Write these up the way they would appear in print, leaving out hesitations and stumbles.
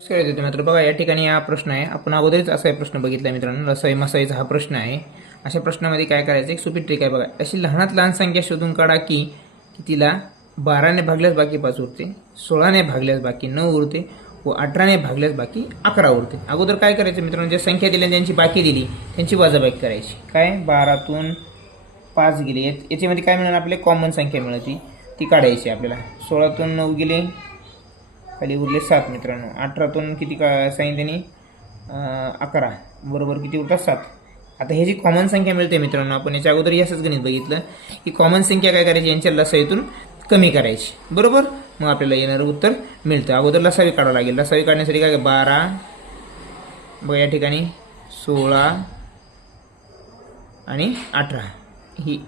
मित्र बघा या ठिकाणी हा प्रश्न आहे. आपण अगोदरच असा प्रश्न बघितला मित्रांनो, रसाई मसाईचा हा प्रश्न आहे. अशा प्रश्नामध्ये काय करायचं, एक सोपी ट्रिक आहे बघा. अशी लहानात लहान संख्या शोधून काढा की तिला 12ने भागल्यास बाकी 5 उरते, 16ने भागल्यास बाकी 9 उरते व 18ने भागल्यास बाकी 11 उरते. अगोदर काय करायचं मित्रांनो, ज्या संख्या दिल्या ज्यांची बाकी दिली त्यांची वजाबाकी करायची. काय 12तून 5 गेले याच्यामध्ये काय मिळणार, आपले कॉमन संख्या मिळते ती काढायची आपल्याला. 16तून 9 गेले, खाली उरले 7 मित्रांनो. 18तून किती सांगितले 11 बरोबर किती उरतात 7. आता हे जी कॉमन संख्या मिळते मित्रांनो, आपण याच्या अगोदर असंच गणित बघितलं की कॉमन संख्या काय करायची, यांच्या लसाईतून कमी करायची बरोबर. मग आपल्याला येणारं उत्तर मिळतं. अगोदर लसावी काढावं लागेल. लसावी काढण्यासाठी काय 12 बघा या ठिकाणी 16 आणि 18 ही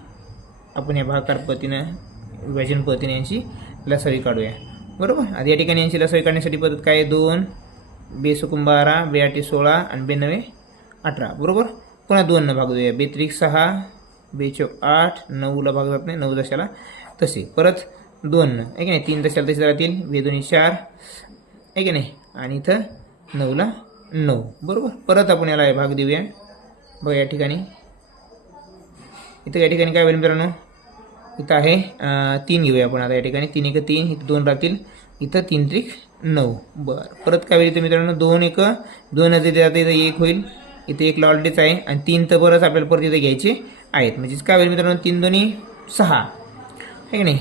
आपण या भागाकार पद्धतीनं विभाजन पद्धतीने यांची लसावी काढूया बरोबर. आता या ठिकाणी यांची लसावी काढण्यासाठी पद्धत काय, 2 बेसुकुम 12 बेआठी 16 आणि 92 18 बरोबर. पुन्हा 2 न भाग देऊया, 2 6 बेचौक 8, 9ला भाग जात नाही, 9 दशाला तसे परत 2 न आहे की नाही, 3 दशाला तसे राहतील, 2 4 आहे की नाही, आणि इथं 9ला 9 बरोबर. परत आपण याला भाग देऊया बघा या ठिकाणी. इथं या ठिकाणी काय होईल मित्रांनो, इथं आहे 3 घेऊया आपण. आता या ठिकाणी 3 1 3, इथं 2 राहतील, इथं 3 त्रिक 9 बरं. परत काय होईल इथं मित्रांनो, 2 1 2 इथे जाते, इथं 1 होईल, इथे 1 ला ऑलरेडीच आहे, आणि 3 तर बरंच आपल्याला परत इथे घ्यायचे आहेत. म्हणजेच काय होईल मित्रांनो, 3 2 6 आहे की नाही,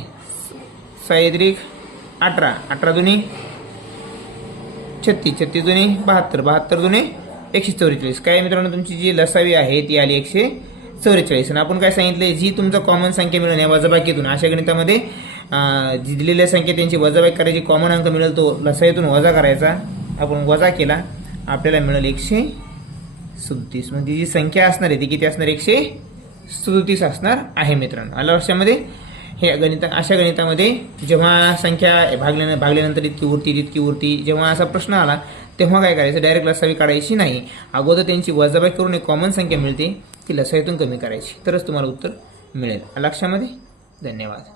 6 त्रिक 18, 18 2 36, 36 2 72, 72 2 144. काय मित्रांनो, तुमची जी लसावी आहे ती आली 144. आणि आपण काय सांगितले, जी तुमचा कॉमन संख्या मिळेल या वजाबाकीतून, अशा गणितामध्ये जी दिलेल्या संख्या त्यांची वजाबाकी करायची, कॉमन अंक मिळेल तो लसाईतून वजा करायचा. आपण वजा केला, आपल्याला मिळेल 137. म्हणजे जी संख्या असणार आहे ती किती असणार, 137 असणार आहे मित्रांनो. आलं लक्षामध्ये. हे अशा गणितामध्ये जेव्हा संख्या भागल्यानंतर इतकी उरती तितकी उरती, जेव्हा असा प्रश्न आला तेव्हा काय करायचं, डायरेक्ट लसावी काढायची नाही. अगोदर त्यांची वजाबाकी करून एक कॉमन संख्या मिळते ती लसाईतून कमी करायची, तरच तुम्हाला उत्तर मिळेल. लक्षामध्ये. धन्यवाद.